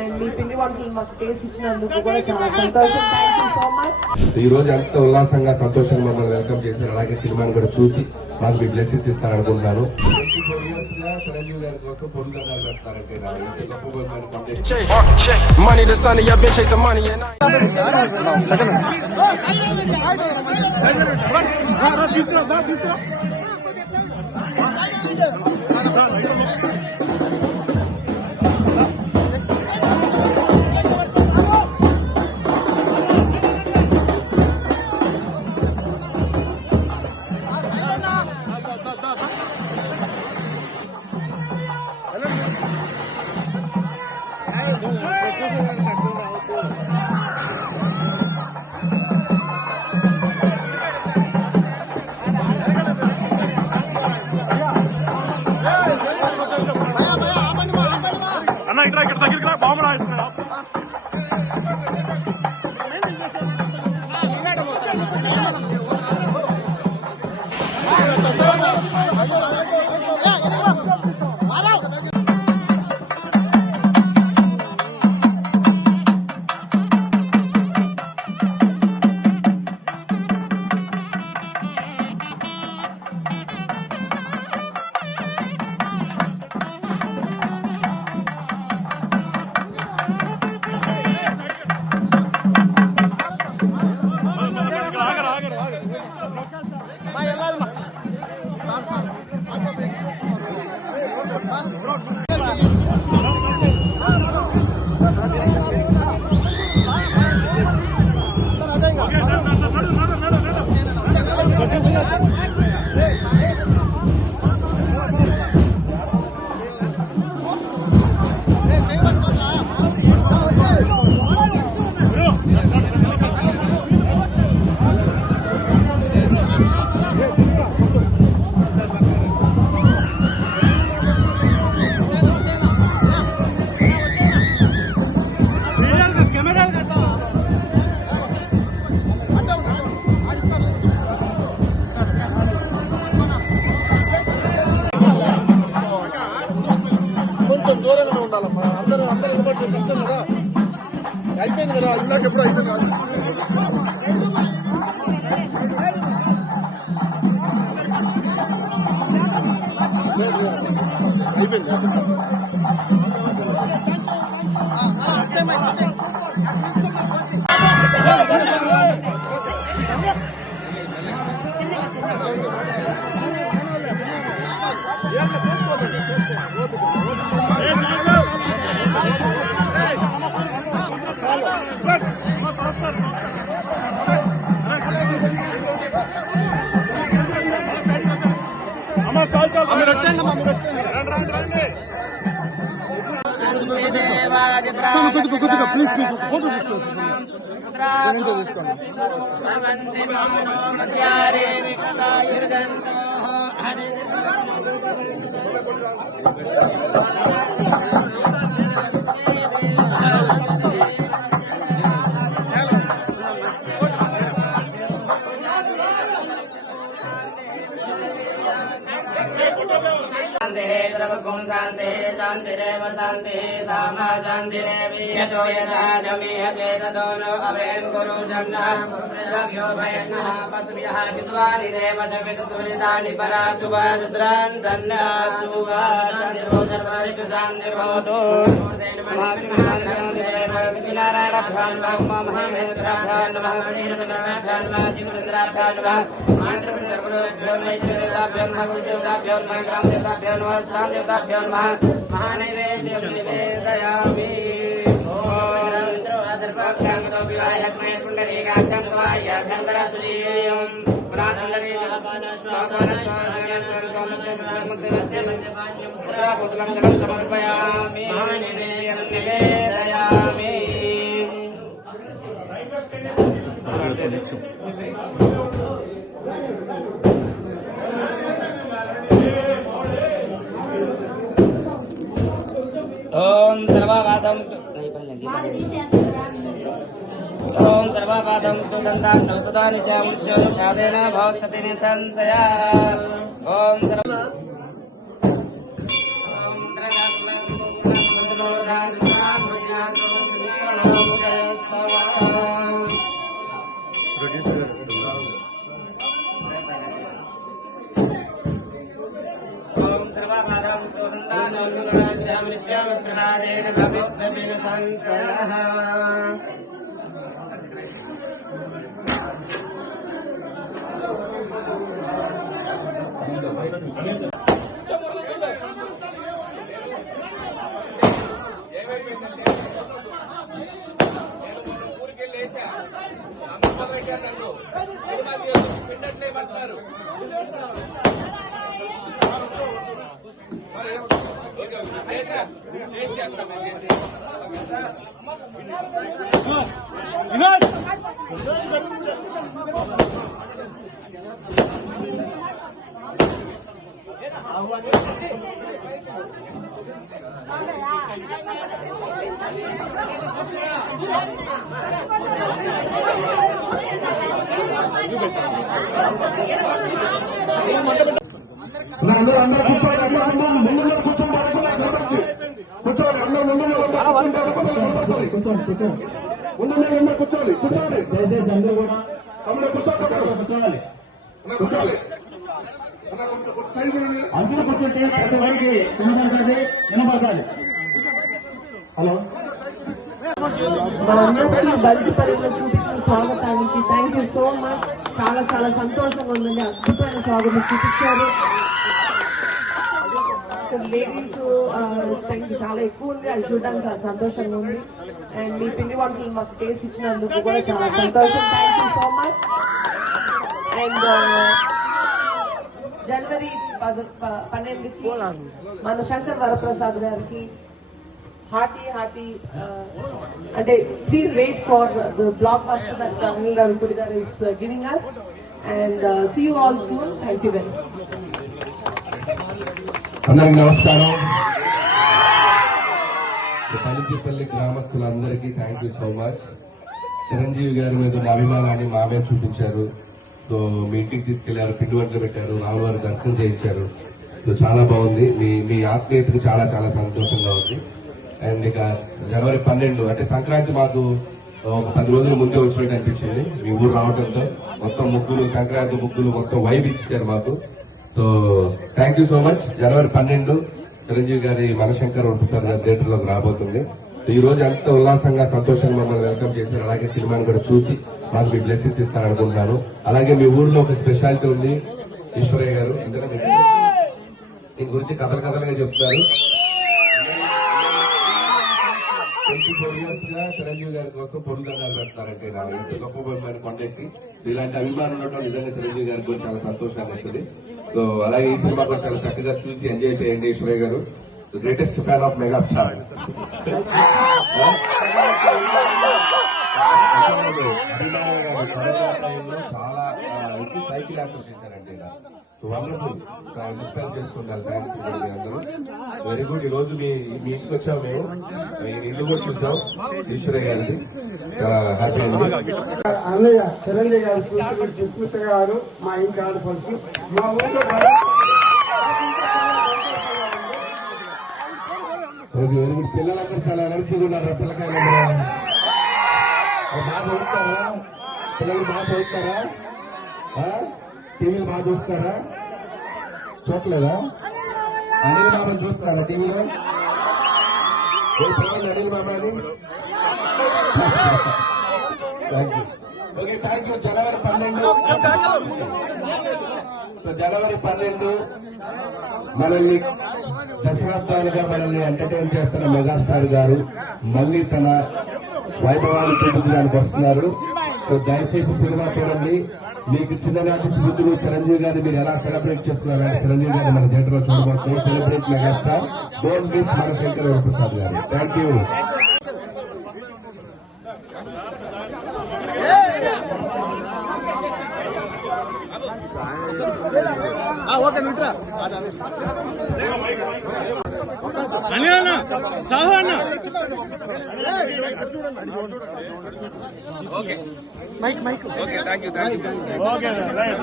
And మీ పిండి వంటలు మాకు టేస్ట్ ఇచ్చినందుకు కూడా చాలా సంతోషం. Thank you so much. ఈ రోజు ఎంత ఉల్లాసంగా సంతోషంగా మమ్మల్ని వెల్కమ్ చేశారు. అలాగే సినిమాని కూడా చూసి మాకు మీ బ్లెస్సింగ్స్ ఇస్తారనుకుంటున్నాను. అన్న ఇక్కడ ఇక్కడ దగ్గర బాంబు రాయిస్తున్నా దూరంగా ఉండాలమ్మా. అందరూ కదా అయిపోయింది కదా, ఇందాక ఎప్పుడు అయితే కాదు. అయిపోయింది. అమ్మా చాలు చాలు మీరు వచ్చేయండి అమ్మా, మీరు వచ్చేయండి. కొద్దిగా ప్లీజ్ ప్లీజ్ ఫోటో తీసుకోండి. शांति शांतिरेव शांति सामा शांतिरेवि यतो यथा जमीयते ततो नो अभयं गुरु जन्नः गुरुभ्यो भयन्नः पशुभ्यः विश्वानिदेव शपितुनितानि परा सुभाद्रान् धन्यः सुभाद्रोधर्वारिक शान्तिर्भवतु नारायणाभ्यां नमः महामहेन्द्राभ्यां नमः नीलकण्ठाभ्यां नमः शिवरुद्राभ्यां नमः मातृपितृगुरुभ्यो नैष्ठदेवताभ्यो नमः गुरुदेवताभ्यो नमः ग्रामदेवताभ्यो नमः देवताभ्यो नमः महानैवेद्यं निवेदयामि। समर्पयामि महानैवेद्यं निवेदयामि। ओम सर्ववादं ओम सर्ववादं तु दन्तान् सदा निचां शादेन भवति निसंशया। ओम सर्व ओम प्रसादेन भविष्यति न संशयः అందరూ కూర్చోండి. ముందు కూర్చోండి. కూర్చోండి. అందరూ ముందు కూర్చోండి. కూర్చోండి. అందరూ కూర్చోండి. కూర్చోండి. అందరూ కూర్చుంటే ప్రతి వారికి వినబడుతుంది వినబడాలి. హలో, మా అందరికీ బల్జిపల్లిలో చూపించిన స్వాగతానికి థ్యాంక్ యూ సో మచ్. చాలా చాలా సంతోషంగా ఉందండి. అద్భుతమైన స్వాగతం చూపించారు. లేడీస్ స్ట్రెంగ్త్ చాలా ఎక్కువ ఉంది. అది చూడడానికి చాలా సంతోషంగా ఉంది. అండ్ మీ పిండి వంటలు మాకు టేస్ట్ ఇచ్చినందుకు కూడా చాలా సంతోషం. Thank you so much. And జనవరి 12కి మన శంకర్ వరప్రసాద్ గారికి హార్టీ అంటే please wait for the blockbuster that Anil Ravipudi గారు is giving us and see you all soon. Thank you very much. అందరికి నమస్కారం. పల్లిచిపల్లి గ్రామస్తులందరికీ thank you so much. Chiranjeevi గారి మీద ఉన్న అభిమానాన్ని మా మీద చూపించారు. సో మీ ఇంటికి తీసుకెళ్లారు, పిండి వంటలు పెట్టారు, రాముల వారి దర్శనం చేయించారు. సో చాలా బాగుంది. మీ ఆత్మీయతకు చాలా చాలా సంతోషంగా ఉంది. అండ్ ఇక జనవరి 12 అంటే సంక్రాంతి మాకు ఒక 10 రోజుల ముందే వచ్చినట్టు అనిపించింది. మీ ఊరు రావడంతో మొత్తం ముగ్గులు, సంక్రాంతి ముగ్గులు మొత్తం వైబ్ ఇచ్చారు మాకు. So thank you so much. జనవరి 12 చిరంజీవి గారి మనశంకర్ ప్రసాద్ గారి థియేటర్ లోకి రాబోతుంది. సో ఈ రోజు ఎంత ఉల్లాసంగా సంతోషంగా మమ్మల్ని వెల్కమ్ చేశారు. అలాగే సినిమాని కూడా చూసి మాకు మీ బ్లెస్సింగ్స్ ఇస్తారనుకుంటున్నాను. అలాగే మీ ఊర్లో ఒక స్పెషాలిటీ ఉంది. ఈశ్వరయ్య గారు దీని గురించి కథలుగా చెప్తారు. 24 years గా చిరంజీవి గారి కోసం పొరుగు దండాలు పెడతారంటే నాకు ఎంత గొప్ప బొమ్మని కొండెక్కి ఇలాంటి అభిమానం ఉండటం నిజంగా చిరంజీవి గారికి కూడా చాలా సంతోషాన్ని ఇస్తుంది. సో అలాగే ఈ సినిమా కూడా చాలా చక్కగా చూసి ఎంజాయ్ చేయండి. ఈశ్వరయ్య గారు గ్రేటెస్ట్ ఫ్యాన్ ఆఫ్ మెగాస్టార్. చాలా ఎక్కువ సైకిల్ యాక్టర్స్ చేశారండి. So wonderful. ఇన్స్పైర్ చేసుకుంటారు థ్యాంక్స్ అందరూ. Very good. ఈ రోజు మీ ఇంటికి వచ్చాం మేము. ఇల్లు కూడా చూసాం ఈశ్వరయ్య గారిది. చాలా హ్యాపీ అండి. అన్నయ్య చిరంజీవి గారు సుస్మిత గారు మా ఇంటి ఆడపడుచు. మా ఊళ్ళో వెరీ గుడ్. పిల్లలందరూ చాలా ఎనర్జీగా ఉన్నారు. పిల్లకాయలు బాగా చదువుతారా? పిల్లలు బాగా చదువుతారా? టీవీలు బాగా చూస్తారా? చూడలేదా? అనిల్ మామని చూస్తారా టీవీలో? పిల్లలు అనిల్ మామని ఓకే థ్యాంక్ యూ. జనవరి 12 సో జనవరి 12 మనల్ని దశాబ్దాలుగా మనల్ని ఎంటర్టైన్ చేస్తున్న మెగాస్టార్ గారు మళ్ళీ తన వైభవాన్ని చూపించడానికి వస్తున్నారు. సో దయచేసి సినిమా చూడండి. మీకు చిన్ననాటి స్మృతులు చిరంజీవి గారిని మీరు ఎలా సెలబ్రేట్ చేస్తున్నారంటే చిరంజీవి గారిని మన థియేటర్ లో చూడబోతున్నాం. Celebrate megastar. Don't miss Manashankar Varaprasad గారు. Thank you. ఓకే మిత్ర అన్న సాహు అన్న okay mic okay thank you okay right